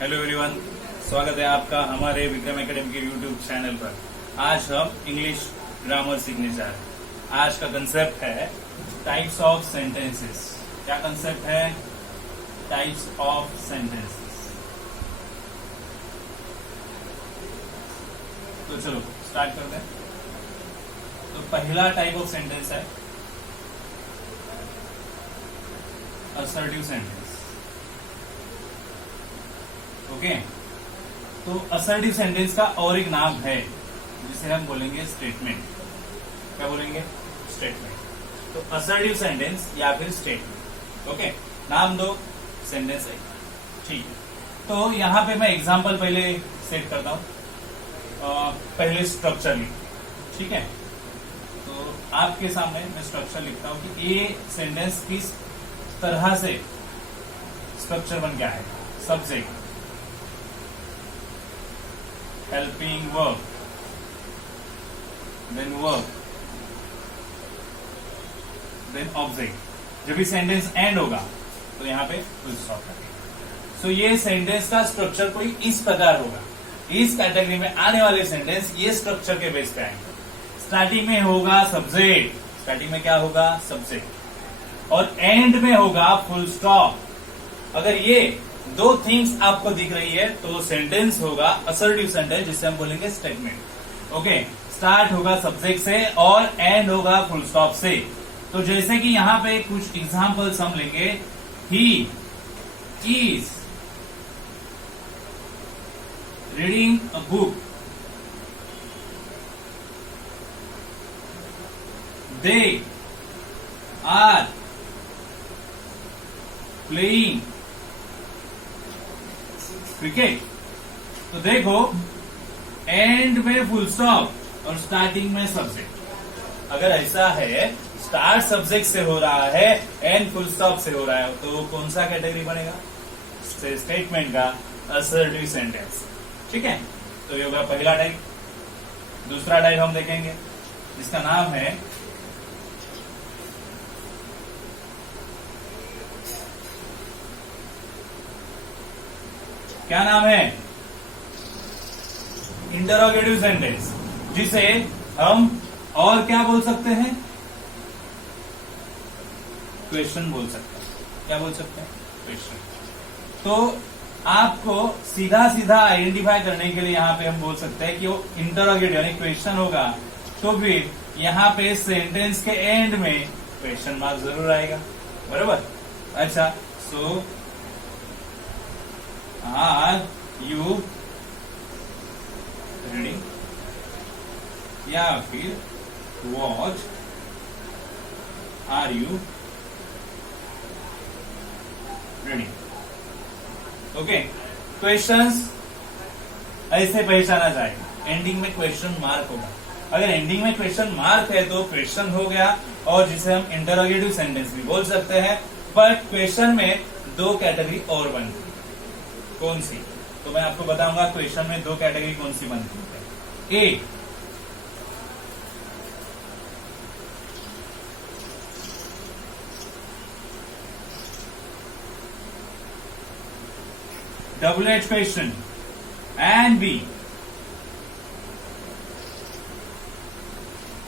Hello everyone, स्वागत है आपका हमारे विक्रम एकेडमी के यूट्यूब चैनल पर। आज हम इंग्लिश ग्रामर सीखने जा रहे हैं। आज का कंसेप्ट है टाइप्स ऑफ सेंटेंसेस। क्या कंसेप्ट है? Types of sentences. तो चलो स्टार्ट करते हैं। तो पहला टाइप ऑफ सेंटेंस है असर्टिव सेंटेंस। ओके, तो असर्टिव सेंटेंस का और एक नाम है जिसे हम बोलेंगे स्टेटमेंट। क्या बोलेंगे? स्टेटमेंट। तो असर्टिव सेंटेंस या फिर स्टेटमेंट। ओके, नाम दो, सेंटेंस है। ठीक है, तो यहां पे मैं एग्जांपल पहले सेट करता हूं। पहले स्ट्रक्चर लिख, ठीक है। तो आपके सामने मैं स्ट्रक्चर लिखता हूं कि ये सेंटेंस किस तरह से स्ट्रक्चर बन के आएगा। Subject, helping verb, then verb, then object। जब भी सेंटेंस एंड होगा तो यहाँ पे फुल स्टॉप लगेगा। सो ये सेंटेंस का स्ट्रक्चर कोई इस प्रकार होगा। इस कैटेगरी में आने वाले सेंटेंस ये स्ट्रक्चर के बेस पे आएंगे। स्टार्टिंग में होगा सब्जेक्ट। स्टार्टिंग में क्या होगा? सब्जेक्ट। और एंड में होगा फुल स्टॉप। अगर ये दो थिंग्स आपको दिख रही है तो सेंटेंस होगा असर्टिव सेंटेंस, जिसे हम बोलेंगे स्टेटमेंट। ओके, स्टार्ट होगा सब्जेक्ट से और एंड होगा फुल स्टॉप से। तो जैसे कि यहां पे कुछ एग्जांपल्स हम लेंगे। He is reading a book, they are playing cricket. तो देखो, एंड में फुल स्टॉप और स्टार्टिंग में सब्जेक्ट। अगर ऐसा है, स्टार्ट सब्जेक्ट से हो रहा है, एंड फुल स्टॉप से हो रहा है, तो कौन सा कैटेगरी बनेगा? स्टेटमेंट का असर्टिव सेंटेंस। ठीक है, तो ये होगा पहला टाइप। दूसरा टाइप हम देखेंगे जिसका नाम है क्या नाम है? इंटरोगेटिव सेंटेंस, जिसे हम और क्या बोल सकते हैं? क्वेश्चन बोल सकते हैं। क्या बोल सकते हैं? क्वेश्चन। तो आपको सीधा सीधा आइडेंटिफाई करने के लिए यहां पे हम बोल सकते हैं कि वो इंटरोगेटिव यानी क्वेश्चन होगा, तो फिर यहां पे सेंटेंस के एंड में क्वेश्चन मार्क जरूर आएगा। बराबर? अच्छा, सो आर यू रीडिंग, या फिर what are you reading. Okay, questions ऐसे पहचाना जाएगा। एंडिंग में क्वेश्चन मार्क होगा। अगर एंडिंग में क्वेश्चन मार्क है तो क्वेश्चन हो गया, और जिसे हम इंटरोगेटिव सेंटेंस भी बोल सकते हैं। बट क्वेश्चन में दो कैटेगरी और बनती है। कौन सी? तो मैं आपको बताऊंगा क्वेश्चन में दो कैटेगरी कौन सी बनती है। A, double H question, and B,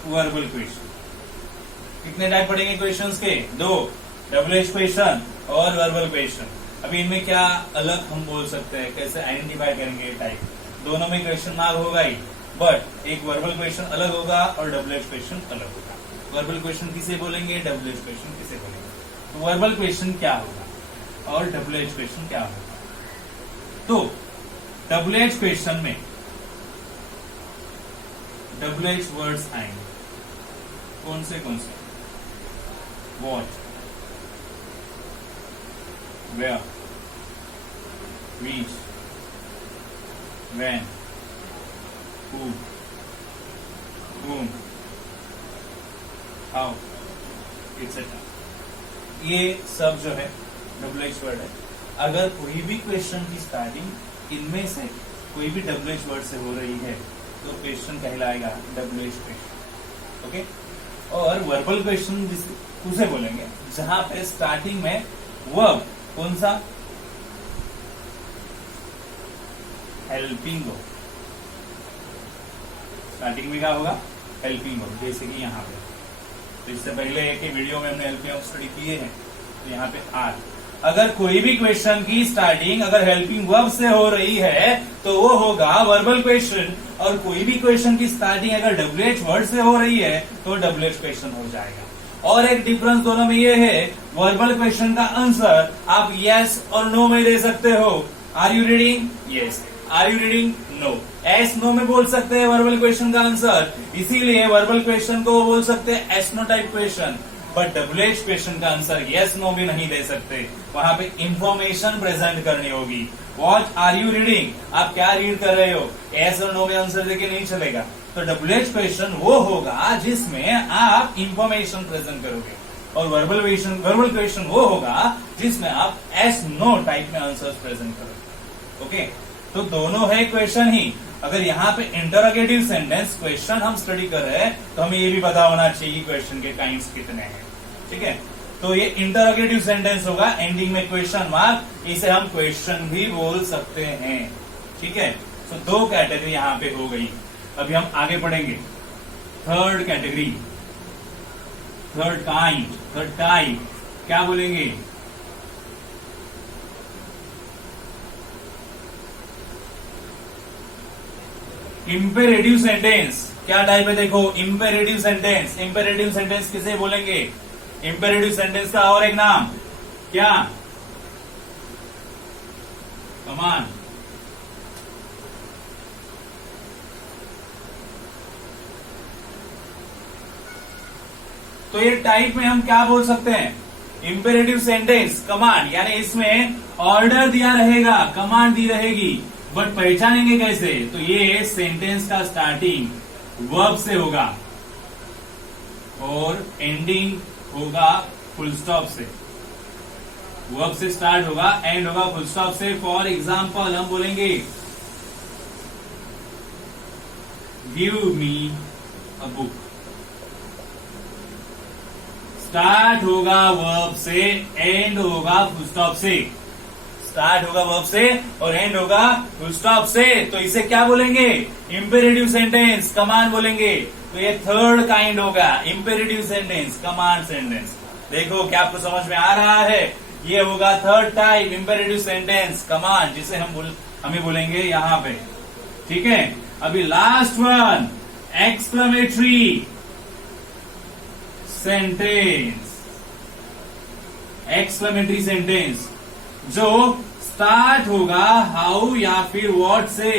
verbal question. कितने टाइप पढ़ेंगे क्वेश्चंस के? दो, डबल एच क्वेश्चन और वर्बल क्वेश्चन। अभी इनमें क्या अलग हम बोल सकते हैं, कैसे आइडेंटिफाई करेंगे ये टाइप? दोनों में क्वेश्चन मार्क होगा ही, बट एक वर्बल क्वेश्चन अलग होगा और डबल एच क्वेश्चन अलग होगा। वर्बल क्वेश्चन किसे बोलेंगे, डबल एच क्वेश्चन किसे बोलेंगे? तो वर्बल क्वेश्चन क्या होगा और डबल एच क्वेश्चन क्या होगा? तो डबल एच क्वेश्चन में डबल एच वर्ड्स आएंगे। कौन से? What, where, which, when, who, whom, how, etc. ये सब जो है डबल एच वर्ड है। अगर कोई भी क्वेश्चन की स्टार्टिंग इनमें से कोई भी डबल एच वर्ड से हो रही है तो क्वेश्चन कहलाएगा डबल एच क्वेश्चन। ओके, और वर्बल क्वेश्चन उसे बोलेंगे जहां पे स्टार्टिंग में वर्ब कौन सा हेल्पिंग वर्ब। स्टार्टिंग में क्या होगा? हेल्पिंग वर्ब, जैसे कि यहाँ पे। तो इससे पहले एक वीडियो में हमने हेल्पिंग वर्ब स्टडी किए हैं। तो यहाँ पे आर, अगर कोई भी क्वेश्चन की स्टार्टिंग अगर हेल्पिंग वर्ब से हो रही है तो वो होगा वर्बल क्वेश्चन, और कोई भी क्वेश्चन की स्टार्टिंग अगर WH वर्ड से हो रही है तो WH क्वेश्चन हो जाएगा। और एक डिफरेंस दोनों में ये है, वर्बल क्वेश्चन का आंसर आप यस और नो में दे सकते हो। Are you reading? Yes. Are you reading? No. Yes no में बोल सकते हैं वर्बल क्वेश्चन का आंसर, इसीलिए वर्बल क्वेश्चन को बोल सकते हैं yes no type question. But WH question का आंसर यस नो भी नहीं दे सकते, वहां पे इंफॉर्मेशन प्रेजेंट करनी होगी। What are you reading? आप क्या रीड कर रहे हो? यस और नो में आंसर देके नहीं चलेगा। तो WH क्वेश्चन वो होगा जिसमें आप इंफॉर्मेशन प्रेजेंट करोगे, और वर्बल क्वेश्चन वो होगा जिसमें आप एस नो टाइप में आंसर प्रेजेंट करोगे। ओके, तो दोनों है क्वेश्चन ही। अगर यहाँ पे इंटरोगेटिव सेंटेंस क्वेश्चन हम स्टडी कर रहे हैं तो हमें ये भी पता होना चाहिए क्वेश्चन के काइंड्स कितने हैं। ठीक है, तो ये इंटरोगेटिव सेंटेंस होगा, एंडिंग में क्वेश्चन मार्क, इसे हम क्वेश्चन भी बोल सकते हैं। ठीक है, तो दो कैटेगरी यहाँ पे हो गई। अभी हम आगे पढ़ेंगे थर्ड कैटेगरी, थर्ड टाइप क्या बोलेंगे? इंपेरेटिव सेंटेंस क्या टाइप है? देखो, इंपेरेटिव सेंटेंस किसे बोलेंगे? इंपेरेटिव सेंटेंस का और एक नाम क्या? कमांड। तो ये टाइप में हम क्या बोल सकते हैं? इंपेरेटिव सेंटेंस कमांड, यानी इसमें ऑर्डर दिया रहेगा, कमांड दी रहेगी, बट पहचानेंगे कैसे? तो ये सेंटेंस का स्टार्टिंग वर्ब से होगा और एंडिंग होगा फुल स्टॉप से। वर्ब से स्टार्ट होगा, एंड होगा फुल स्टॉप से। फॉर एग्जाम्पल हम बोलेंगे give me a book. Start होगा वर्ब से, एंड होगा फुल स्टॉप से। स्टार्ट होगा वर्ब से और एंड होगा फुल स्टॉप से, तो इसे क्या बोलेंगे? इंपेरेटिव सेंटेंस, कमांड बोलेंगे। तो ये थर्ड काइंड होगा, इंपेरेटिव सेंटेंस, कमांड सेंटेंस। देखो क्या आपको समझ में आ रहा है? ये होगा third type, imperative sentence command, जिसे हमें बोलेंगे यहां पे। ठीक है, अभी last one, exclamatory sentence. Exclamatory sentence जो स्टार्ट होगा हाउ या फिर व्हाट से,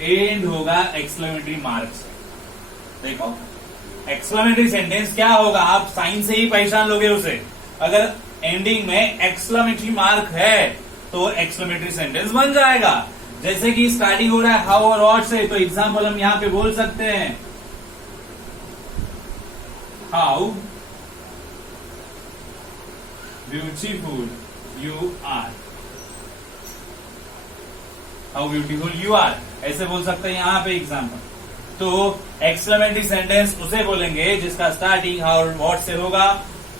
एंड होगा एक्सक्लेमेटरी मार्क से। देखो, एक्सक्लेमेटरी सेंटेंस क्या होगा? आप साइन से ही पहचान लोगे उसे। अगर एंडिंग में एक्सक्लेमेटरी मार्क है तो एक्सक्लेमेटरी सेंटेंस बन जाएगा। जैसे कि स्टार्टिंग हो रहा है हाउ और व्हाट से, तो एग्जाम्पल हम यहां पे बोल सकते हैं how beautiful you are. How beautiful you are ऐसे बोल सकते हैं यहां पे एग्जाम्पल। तो एक्सक्लेमेटरी सेंटेंस उसे बोलेंगे जिसका स्टार्टिंग हाउ और व्हाट से होगा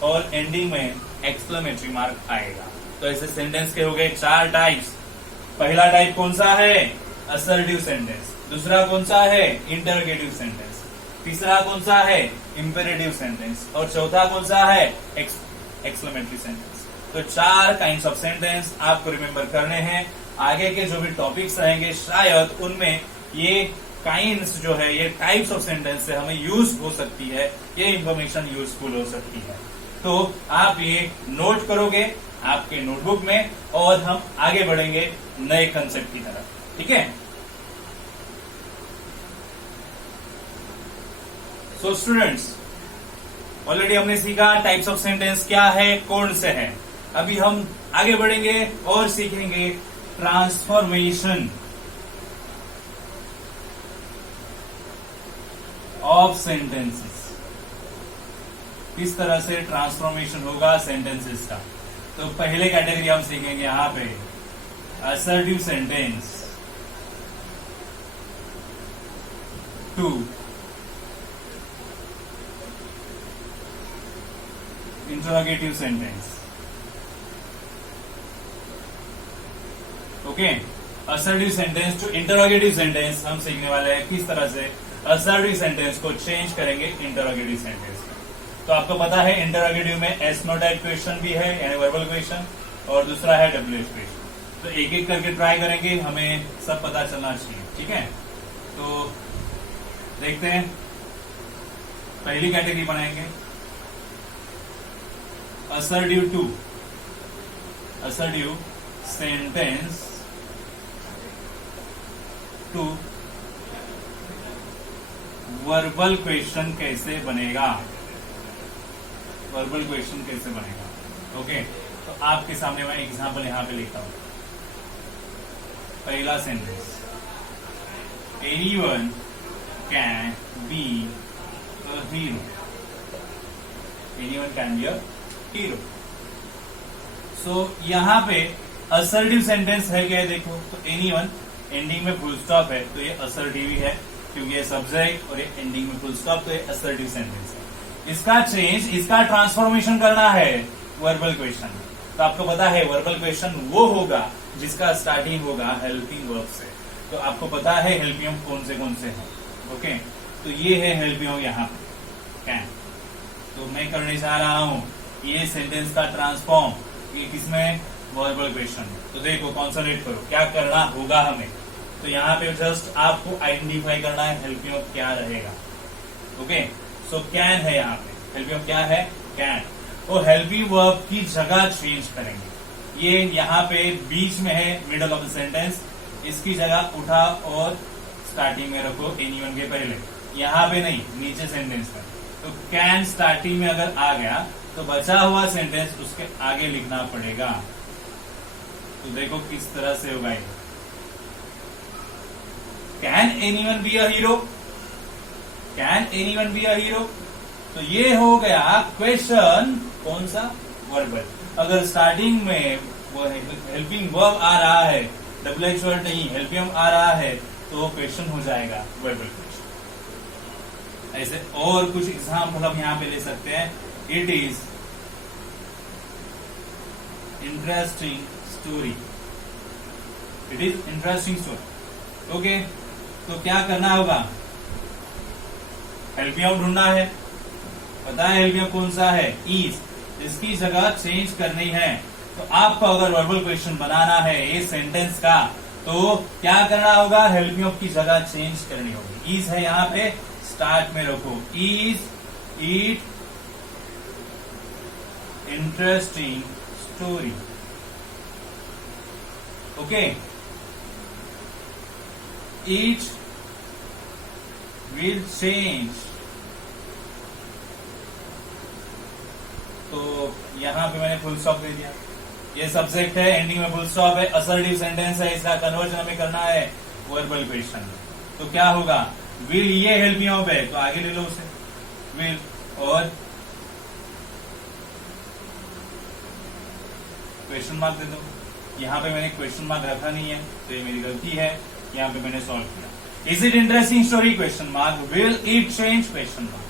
और एंडिंग में एक्सक्लेमेटरी मार्क आएगा। तो ऐसे सेंटेंस के हो गए 4 टाइप्स। पहला टाइप कौन सा है? Assertive sentence. दूसरा कौन सा है? Interrogative sentence. तीसरा कौन सा है? Imperative sentence. और चौथा कौन सा है? Exclamatory sentence. तो 4 काइंड्स ऑफ सेंटेंस आपको रिमेम्बर करने हैं। आगे के जो भी टॉपिक्स रहेंगे शायद उनमें ये काइंड्स जो है, ये टाइप्स ऑफ सेंटेंस से हमें यूज हो सकती है, ये इंफॉर्मेशन यूजफुल हो सकती है। तो आप ये नोट करोगे आपके नोटबुक में और हम आगे बढ़ेंगे नए कंसेप्ट की तरफ। ठीक है, सो स्टूडेंट्स, ऑलरेडी हमने सीखा टाइप्स ऑफ सेंटेंस क्या है, कौन से है। अभी हम आगे बढ़ेंगे और सीखेंगे ट्रांसफॉर्मेशन ऑफ सेंटेंसेस। किस तरह से ट्रांसफॉर्मेशन होगा सेंटेंसेस का। तो पहले कैटेगरी हम सीखेंगे यहां पे assertive sentence, 2 interrogative sentence, okay, assertive sentence to interrogative sentence हम सीखने वाले हैं किस तरह से असर्टिव सेंटेंस को चेंज करेंगे इंटरोगेटिव सेंटेंस में। तो आपको पता है इंटरोगेटिव में एस नो टाइप क्वेश्चन भी है यानी वर्बल क्वेश्चन, और दूसरा है WH क्वेश्चन। तो एक एक करके ट्राई करेंगे, हमें सब पता चलना चाहिए, ठीक है। तो देखते हैं, पहली कैटेगरी बनाएंगे assertive to, assertive sentence to verbal question कैसे बनेगा, वर्बल क्वेश्चन कैसे बनेगा। ओके, तो आपके सामने मैं एग्जांपल यहां पे लिखता हूं। पहला sentence, anyone can be a hero, anyone can be a hero. So यहां पे असर्टिव सेंटेंस है क्या है, देखो तो एनीवन एंडिंग में फुल स्टॉप है तो ये असर्टिव ही है, क्योंकि ये सब्जेक्ट और ये एंडिंग में फुल स्टॉप, तो ये असर्टिव सेंटेंस है। इसका चेंज, इसका ट्रांसफॉर्मेशन करना है वर्बल क्वेश्चन में। तो आपको पता है वर्बल क्वेश्चन वो होगा जिसका स्टार्टिंग होगा हेल्पिंग वर्ब से। तो आपको पता है हेल्पिंग कौन से हैं। ओके, तो ये है हेल्पिंग यहाँ पे कैन। तो मैं करने जा रहा हूं ये सेंटेंस का ट्रांसफॉर्म, ये किसमें, वर्बल क्वेश्चन में। तो देखो कॉन्सोनेट करो, क्या करना होगा हमें। तो यहाँ पे जस्ट आपको आइडेंटिफाई करना है हेल्पिंग क्या रहेगा। ओके, सो कैन है यहाँ पे, हेल्पिंग क्या है, कैन। तो हेल्पिंग वर्ब की जगह चेंज करेंगे। ये यहाँ पे बीच में है, मिडल ऑफ द सेंटेंस, इसकी जगह उठा और स्टार्टिंग में रखो एनीवन के पहले, यहाँ पे नहीं, नीचे सेंटेंस में। तो कैन स्टार्टिंग में अगर आ गया तो बचा हुआ सेंटेंस उसके आगे लिखना पड़ेगा। तो देखो किस तरह से होगा ये, can anyone B a hero, can anyone B a hero. तो ये हो गया क्वेश्चन, कौन सा, वर्बल। अगर स्टार्टिंग में वो हेल्पिंग वर्ब आ रहा है, WH वर्ड नहीं, हेल्पिंग आ रहा है, तो क्वेश्चन हो जाएगा वर्बल क्वेश्चन। ऐसे और कुछ एग्जाम्पल हम यहां पे ले सकते हैं। It is interesting story, it is interesting story. Okay, तो क्या करना होगा, हेल्पिंग ढूंढना है, पता है हेल्पिंग कौन सा है, इज, इसकी जगह चेंज करनी है। तो आपको अगर वर्बल क्वेश्चन बनाना है ये सेंटेंस का, तो क्या करना होगा, हेल्पिंग की जगह चेंज करनी होगी। इज है यहाँ पे, स्टार्ट में रखो, is it interesting story. Okay, each will change। तो यहां पे मैंने फुल स्टॉप दे दिया, ये सब्जेक्ट है, एंडिंग में फुल स्टॉप है, असर्टिव सेंटेंस है, इसका कन्वर्जन हमें करना है वर्बल क्वेश्चन। तो क्या होगा, विल ये हेल्प मी आउट है, तो आगे ले लो उसे, विल, और क्वेश्चन मार्क दे दो। यहां पे मैंने क्वेश्चन मार्क रखा नहीं है, तो ये मेरी गलती है, यहाँ पे मैंने सॉल्व किया। Is it interesting story, question mark, will it change, question mark.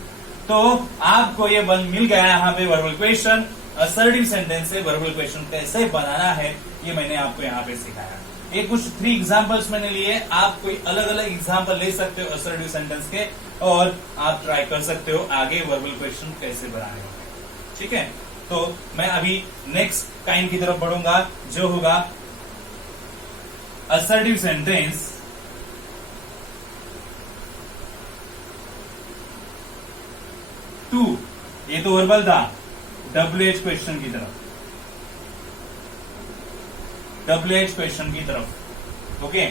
तो आपको ये मिल गया यहाँ पे वर्बल क्वेश्चन। असर्टिव सेंटेंस से वर्बल क्वेश्चन कैसे बनाना है ये मैंने आपको यहाँ पे सिखाया। ये कुछ 3 एग्जाम्पल्स मैंने लिए, आप कोई अलग अलग एग्जाम्पल ले सकते हो असर्टिव सेंटेंस के, और आप ट्राई कर सकते हो आगे वर्बल क्वेश्चन कैसे बनाने होंगे। ठीक है, तो मैं अभी नेक्स्ट काइंड की तरफ बढ़ूंगा, जो होगा असर्टिव सेंटेंस टू, ये तो वर्बल था, WH क्वेश्चन की तरफ, WH क्वेश्चन की तरफ। ओके,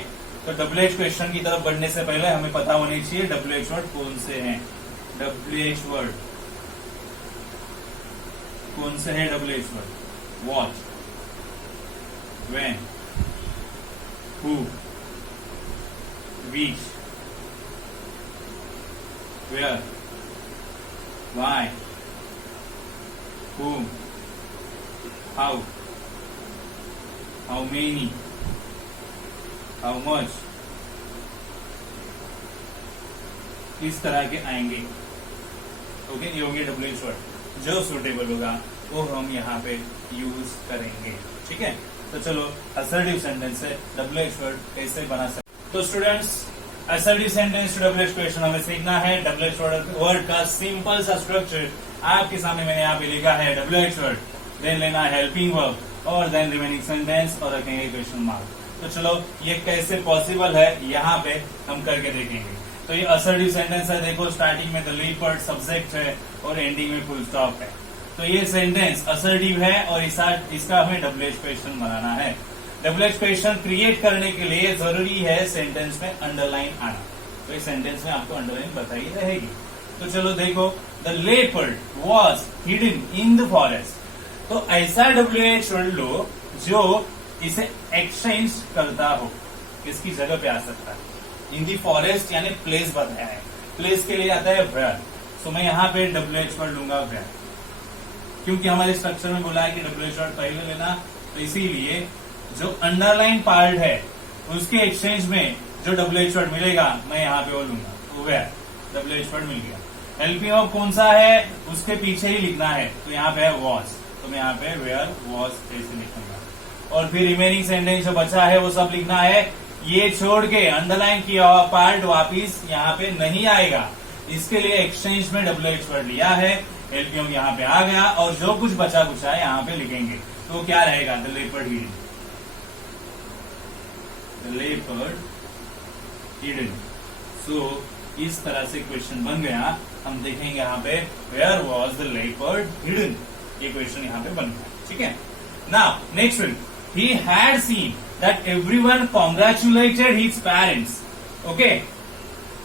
तो WH क्वेश्चन की तरफ बढ़ने से पहले हमें पता होनी चाहिए WH वर्ड कौन से हैं। WH वर्ड कौन से है, WH word, watch, when, who, which, where, why, whom, how many, how much, इस तरह के आएंगे। ओके, ये होंगे WH वर्ड, जो सुटेबल होगा वो हम यहाँ पे यूज करेंगे। ठीक है, तो चलो असर्टिव सेंटेंस से WH वर्ड कैसे बना सकते। तो students, assertive sentence to WH question हमें सीखना है। WH वर्ड का सिंपल सा स्ट्रक्चर आपके सामने मैंने यहाँ पे लिखा है। WH वर्ड, देन लेना हेल्पिंग वर्ब और देन रिमेनिंग सेंटेंस और रखेंगे क्वेश्चन मार्क। तो चलो ये कैसे पॉसिबल है यहाँ पे हम करके देखेंगे। तो ये असर्टिव सेंटेंस है, देखो स्टार्टिंग में द लीपर्ड सब्जेक्ट है और एंडिंग में फुल स्टॉप है। तो ये सेंटेंस असर्टिव है और इसका हमें WH क्वेश्चन बनाना है। WH क्वेश्चन क्रिएट करने के लिए जरूरी है सेंटेंस में अंडरलाइन आना। तो इस सेंटेंस में आपको अंडरलाइन बताई रहेगी। तो चलो देखो, the leopard was hidden in the forest. तो ऐसा WH वर्ड लो जो इसे एक्सचेंज करता हो, किसकी जगह पे आ सकता है। इन दी फॉरेस्ट यानी प्लेस बताया है, प्लेस के लिए आता है वेयर। सो मैं यहाँ पे WH वर्ड लूंगा वेयर, क्योंकि हमारे स्ट्रक्चर में बोला है कि WH वर्ड पहले लेना। तो इसीलिए जो अंडरलाइन पार्ट है उसके एक्सचेंज में जो WH वर्ड मिलेगा मैं यहाँ पे वो लूंगा, तो वेयर WH वर्ड मिल गया। हेल्पिंग वर्ब कौन सा है उसके पीछे ही लिखना है, तो यहाँ पे है वॉज, तो मैं यहाँ पे वेयर वॉज ऐसे लिखूंगा। और फिर रिमेनिंग सेंटेंस जो बचा है वो सब लिखना है। ये छोड़ के अंडरलाइन किया हुआ पार्ट वापिस यहाँ पे नहीं आएगा, इसके लिए एक्सचेंज में WH वर्ड लिया है। हेल्पिंग वर्ब यहाँ पे आ गया और जो कुछ बचा कुछ है यहाँ पे लिखेंगे, तो क्या रहेगा, the leopard hidden, the leopard hidden. So इस तरह से क्वेश्चन बन गया। हम देखेंगे यहाँ पे where was the leopard hidden, ये क्वेश्चन यहाँ पे बन गया। ठीक है, now next one, he had seen that everyone congratulated his parents. Okay,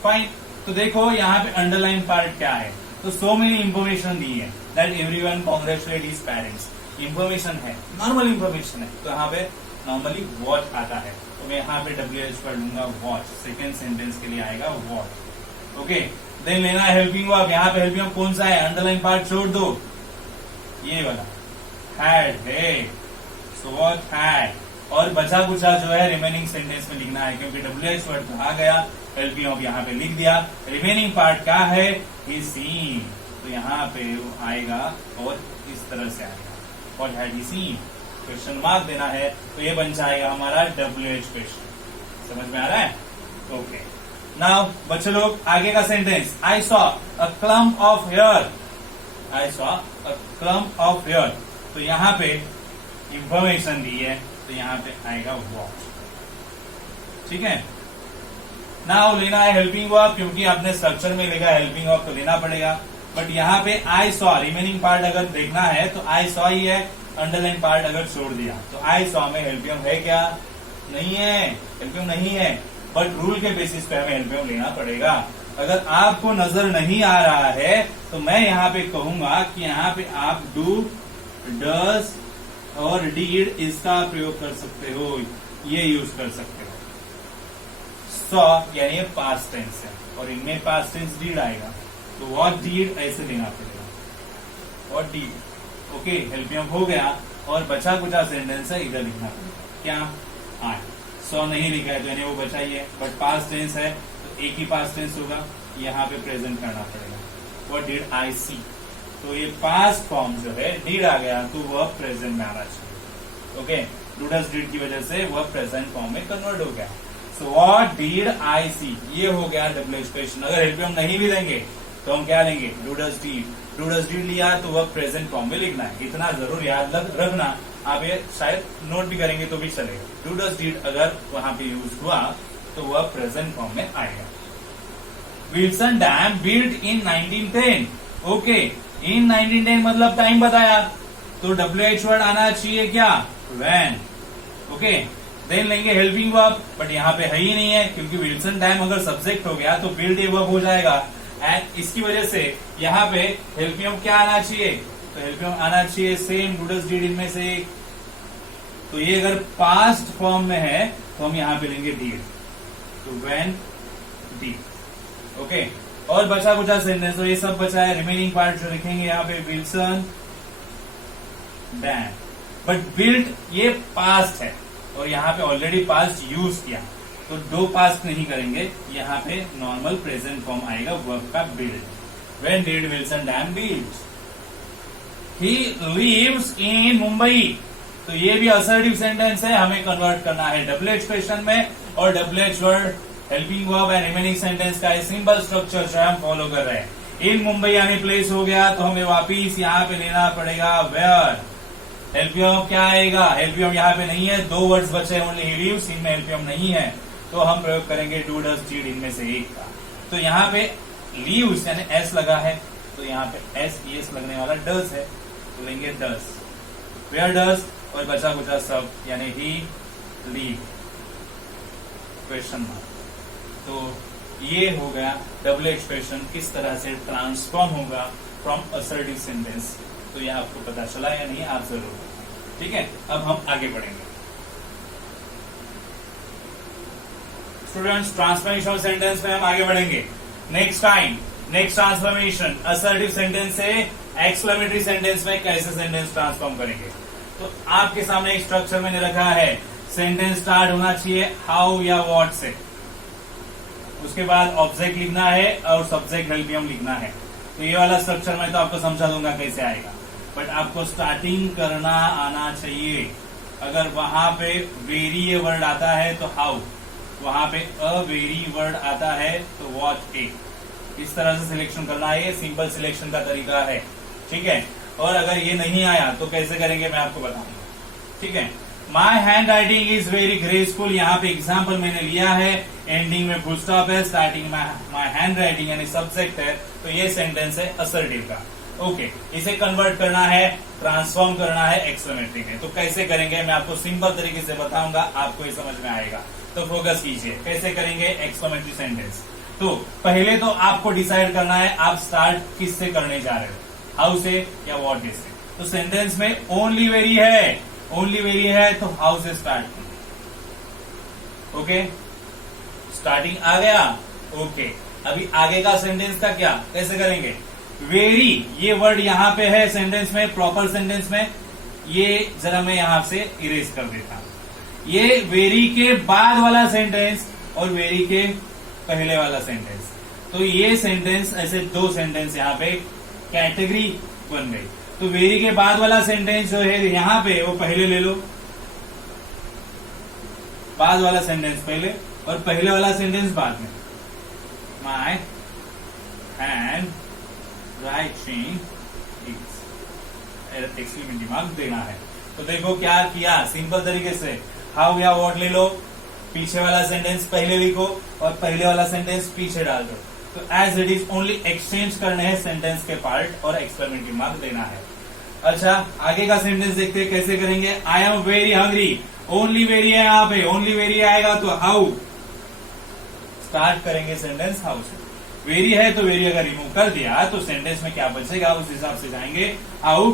fine. तो देखो यहाँ पे अंडरलाइन पार्ट क्या है, तो so many इंफॉर्मेशन दी है that everyone congratulated his parents. Information है, नॉर्मल इंफॉर्मेशन है, तो यहाँ पे नॉर्मली वॉच आता है, तो मैं यहाँ पे WH पढ़ लूंगा वॉच। सेकेंड सेंटेंस के लिए आएगा वॉच। ओके, देन लेना हेल्पिंग वर्ब। यहाँ पे हेल्पिंग वर्ब कौन सा है, अंडरलाइन पार्ट छोड़ दो, ये वाला had है, so what had। और बचा कुचा जो है रिमेनिंग सेंटेंस में लिखना है, क्योंकि WH वर्ड तो आ गया, हेल्पिंग वर्ब यहाँ पे लिख दिया। रिमेनिंग पार्ट क्या है, he seen, तो यहाँ पे वो आएगा और इस तरह से आएगा, what had he seen, question mark देना है, तो ये बन जाएगा हमारा WH क्वेश्चन। समझ में आ रहा है? ओके, नाउ बच्चे लोग आगे का sentence, I saw a clump of hair, I saw a clump of hair, तो यहाँ पे इंफॉर्मेशन दी है, तो यहाँ पे आएगा वॉच। ठीक है, नाउ लेना है हेल्पिंग वर्ब, क्योंकि आपने स्ट्रक्चर में लिखा हेल्पिंग वर्ब तो लेना पड़ेगा, बट यहाँ पे आई सॉ रिमेनिंग पार्ट अगर देखना है तो आई सॉ ही है, अंडरलाइन पार्ट अगर छोड़ दिया तो आई सॉ में हेल्पिंग वर्ब है क्या, नहीं है, हेल्पिंग वर्ब नहीं है, बट रूल के बेसिस पे हमें हेल्पिंग वर्ब लेना पड़ेगा। अगर आपको नजर नहीं आ रहा है तो मैं यहाँ पे कहूंगा कि यहाँ पे आप डू, डज और डीड इसका प्रयोग कर सकते हो, ये यूज कर सकते हो। सॉ यानी पास्ट टेंस है और इनमें पास्ट टेंस डीड आएगा, तो व्हाट डीड ऐसे लेना पड़ेगा, what did. Okay, helping verb हो गया और बचा कुचा सेंटेंस है, इधर लिखना पड़ेगा क्या, आए। सॉ नहीं लिखा है तो यानी वो बचा ही है, बट पास्ट टेंस है तो एक ही पास्ट टेंस होगा, यहाँ पे प्रेजेंट करना पड़ेगा, व्हाट डिड आई सी। तो ये पास्ट फॉर्म जो है डीड आ गया तो वह प्रेजेंट में आना चाहिए। ओके, डू डज डीड की वजह से वह प्रेजेंट फॉर्म में कन्वर्ट हो गया। सो व्हाट डिड आई सी, ये हो गया WH क्वेश्चन। अगर हेल्पिंग वर्ब नहीं भी देंगे तो हम क्या लेंगे, do does did. Do does did लिया तो वह प्रेजेंट फॉर्म में लिखना है, इतना जरूर याद रखना। आप ये शायद नोट भी करेंगे तो भी चलेगा। डू डज डीड अगर वहां पे यूज हुआ तो वह प्रेजेंट फॉर्म में आएगा। Wilson dam built in 1910। Okay, in 1910 मतलब टाइम बताया, तो WH वर्ड आना चाहिए क्या, व्हेन। ओके, देन लेंगे हेल्पिंग वर्ब, बट यहाँ पे है ही नहीं है, क्योंकि विल्सन डैम अगर सब्जेक्ट हो गया तो बिल्ट ए वर्ब हो जाएगा, एंड इसकी वजह से यहाँ पे हेल्पिंग वर्ब क्या आना चाहिए, तो हेल्पिंग वर्ब आना चाहिए सेम डू डज डीड इनमें से एक। तो ये अगर पास्ट फॉर्म में है तो हम यहाँ पे लेंगे डीड, तो व्हेन डीड। ओके, और बचा कुचा सेंटेंस तो ये सब बचा है, रिमेनिंग पार्ट जो लिखेंगे यहाँ पे विल्सन डैम, बट बिल्ट ये पास्ट है और यहाँ पे ऑलरेडी पास्ट यूज किया, तो दो पास्ट नहीं करेंगे, यहाँ पे नॉर्मल प्रेजेंट फॉर्म आएगा वर्ब का built. When did Wilson dam built, he lives in Mumbai. तो ये भी असर्टिव सेंटेंस है, हमें कन्वर्ट करना है डबल एक्सप्रेशन में, और double x word helping verb and remaining sentence का सिंपल स्ट्रक्चर जो है हम फॉलो कर रहे हैं। इन मुंबई यानी प्लेस हो गया, तो हमें वापिस यहाँ पे लेना पड़ेगा वेयर। हेल्पियम क्या आएगा, हेल्पियम यहाँ पे नहीं है, 2 वर्ड्स बचे, ओनली ही लीव्स, इनमें हेल्पियम नहीं है, तो हम प्रयोग करेंगे डू डज डिड, इनमें से एक का। तो यहाँ पे लीव्स यानी एस लगा है, तो यहाँ पे एस ईएस लगने वाला डज है, तो लेंगे डज, वेयर डज, और बचा कुचा सब यानी ही लीव क्वेश्चन मार्क। तो ये हो गया डबल एक्सप्रेशन किस तरह से ट्रांसफॉर्म होगा फ्रॉम असर्टिव सेंटेंस। तो ये आपको पता चला या नहीं, आप जरूर बताएं। ठीक है, अब हम आगे बढ़ेंगे। स्टूडेंट्स, ट्रांसफॉर्मेशन सेंटेंस में हम आगे बढ़ेंगे। नेक्स्ट ट्रांसफॉर्मेशन असर्टिव सेंटेंस से एक्सक्लेमेटरी सेंटेंस में कैसे सेंटेंस ट्रांसफॉर्म करेंगे। तो आपके सामने एक स्ट्रक्चर मैंने रखा है, सेंटेंस स्टार्ट होना चाहिए हाउ या व्हाट से, उसके बाद ऑब्जेक्ट लिखना है और सब्जेक्ट हेल्पियम लिखना है। तो ये वाला स्ट्रक्चर मैं तो आपको समझा दूंगा कैसे आएगा, बट आपको स्टार्टिंग करना आना चाहिए। अगर वहां पे वेरी ये वर्ड आता है तो हाउ, वहां पे अ वेरी वर्ड आता है तो व्हाट ए, इस तरह से सिलेक्शन करना है। ये सिंपल सिलेक्शन का तरीका है, ठीक है। और अगर ये नहीं आया तो कैसे करेंगे मैं आपको बताऊंगा, ठीक है। My hand writing is very graceful, यहाँ पे एग्जाम्पल मैंने लिया है, एंडिंग में फुल स्टॉप है, स्टार्टिंग में माई हैंड राइटिंग यानी सब्जेक्ट है, तो ये सेंटेंस है असर्टिव का। ओके, इसे कन्वर्ट करना है, ट्रांसफॉर्म करना है एक्सक्लेमेटरी में। तो कैसे करेंगे मैं आपको सिंपल तरीके से बताऊंगा, आपको ये समझ में आएगा। तो फोकस कीजिए, कैसे करेंगे एक्सक्लेमेटरी सेंटेंस। तो पहले तो आपको डिसाइड करना है आप स्टार्ट किससे करने जा रहे हो, हाउ से या व्हाट से। तो सेंटेंस में ओनली वेरी है, ओनली वेरी है तो हाउ से स्टार्ट करेंगे। ओके, स्टार्टिंग आ गया। ओके, अभी आगे का सेंटेंस का क्या, कैसे करेंगे। वेरी ये वर्ड यहां पे है सेंटेंस में, प्रॉपर सेंटेंस में, ये जरा मैं यहां से इरेज कर देता हूं। ये वेरी के बाद वाला सेंटेंस और वेरी के पहले वाला सेंटेंस, तो ये सेंटेंस ऐसे 2 सेंटेंस यहां पे कैटेगरी बन गई। तो वेरी के बाद वाला सेंटेंस जो है यहां पे वो पहले ले लो, बाद वाला सेंटेंस पहले और पहले वाला सेंटेंस बाद में। My hand writing is exclamatory mark देना है। तो देखो क्या किया, सिंपल तरीके से हाउ या व्हाट ले लो, पीछे वाला सेंटेंस पहले लिखो और पहले वाला सेंटेंस पीछे डाल दो। तो as it is only exchange करने हैं सेंटेंस के पार्ट और एक्सक्लेमेटरी मार्क देना है। अच्छा, आगे का सेंटेंस देखते हैं कैसे करेंगे। I am very hungry, only very है यहाँ पे, ओनली वेरी आएगा तो हाउ स्टार्ट करेंगे सेंटेंस हाउ से। वेरी है तो वेरी अगर रिमूव कर दिया तो सेंटेंस में क्या बचेगा उस हिसाब से जाएंगे। हाउ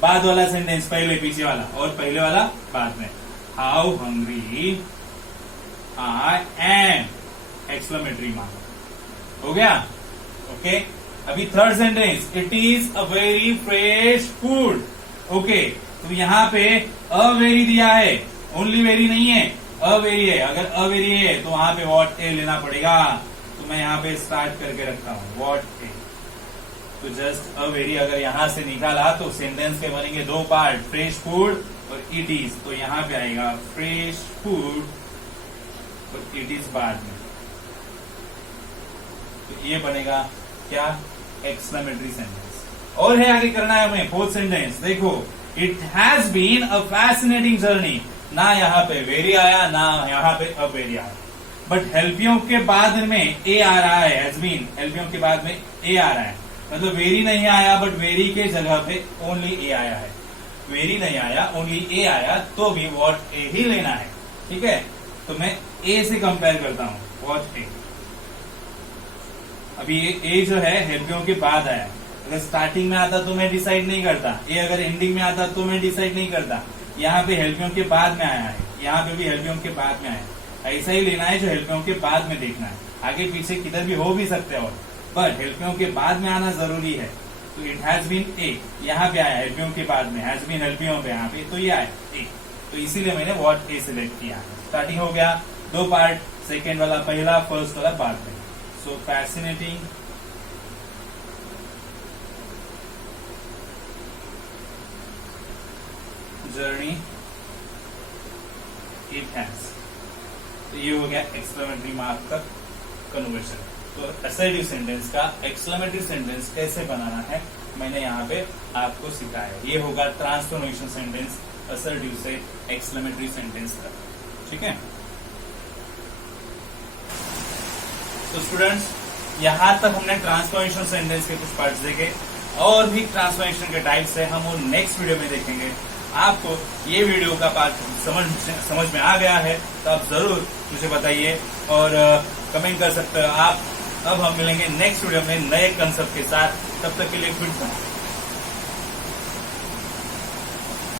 बाद वाला सेंटेंस पहले, पीछे वाला और पहले वाला बाद में। How hungry I am exclamatory mark हो गया। ओके, अभी third sentence, it is a very fresh food. Okay, तो यहाँ पे अ वेरी दिया है, ओनली वेरी नहीं है, अ वेरी है। अगर अ वेरी है तो वहां पे व्हाट ए लेना पड़ेगा। तो मैं यहाँ पे स्टार्ट करके रखता हूँ व्हाट ए। तो जस्ट अ वेरी अगर यहां से निकाला तो सेंटेंस के बनेंगे 2 पार्ट, फ्रेश फूड और इट इज। तो यहां पे आएगा फ्रेश फूड और इट इज बाद में। तो ये बनेगा क्या, एक्सक्लेमेटरी सेंटेंस। और है आगे करना है हमें फोर्थ सेंटेंस। देखो, it has been a fascinating journey. ना यहाँ पे वेरी आया ना यहाँ पे अ वेरी आया, बट हेल्पियों के बाद में ए आ रहा है। हैज बीन हेल्पियों के बाद में ए आ रहा है, मतलब वेरी नहीं आया बट वेरी के जगह पे ओनली ए आया है। वेरी नहीं आया, ओनली ए आया तो भी व्हाट ए ही लेना है, ठीक है। तो मैं ए से कंपेयर करता हूं व्हाट ए। अभी ए जो है हेल्पियों के बाद आया, अगर स्टार्टिंग में आता तो मैं डिसाइड नहीं करता, ए अगर एंडिंग में आता तो मैं डिसाइड नहीं करता। यहाँ पे हेल्पियों के बाद में आया है, यहाँ पे भी हेल्पियों के बाद में आया। ऐसा ही लेना है जो हेल्पियों के बाद में देखना है, आगे पीछे किधर भी हो भी सकते हो, बट हेल्पियों के बाद में आना जरूरी है। तो इट हैज बीन ए, यहाँ पे आया हेल्पियों के बाद में, हैज बीन हेल्पियों पे यहाँ पे, तो ये आया ए। तो इसीलिए मैंने व्हाट ए सिलेक्ट किया। स्टार्टिंग हो गया, 2 पार्ट, सेकेंड वाला पहला, फर्स्ट वाला बाद में। So fascinating journey it has. तो ये हो गया एक्सक्लेमेटरी मार्क का कन्वर्जन। तो असर्टिव सेंटेंस का एक्सक्लेमेटरी सेंटेंस कैसे बनाना है मैंने यहाँ पे आपको सिखाया। ये होगा ट्रांसफॉर्मेशन सेंटेंस असर्टिव से एक्सक्लेमेटरी सेंटेंस तक, ठीक है। तो स्टूडेंट्स यहां तक हमने ट्रांसफॉर्मेशन सेंटेंस के कुछ पार्ट्स देखे, और भी ट्रांसफॉर्मेशन के टाइप्स है हम वो नेक्स्ट वीडियो में देखेंगे। आपको ये वीडियो का पार्ट समझ में आ गया है तो आप जरूर मुझे बताइए और कमेंट कर सकते हो आप। अब हम मिलेंगे नेक्स्ट वीडियो में नए कंसेप्ट के साथ, तब तक के लिए गुड बाय।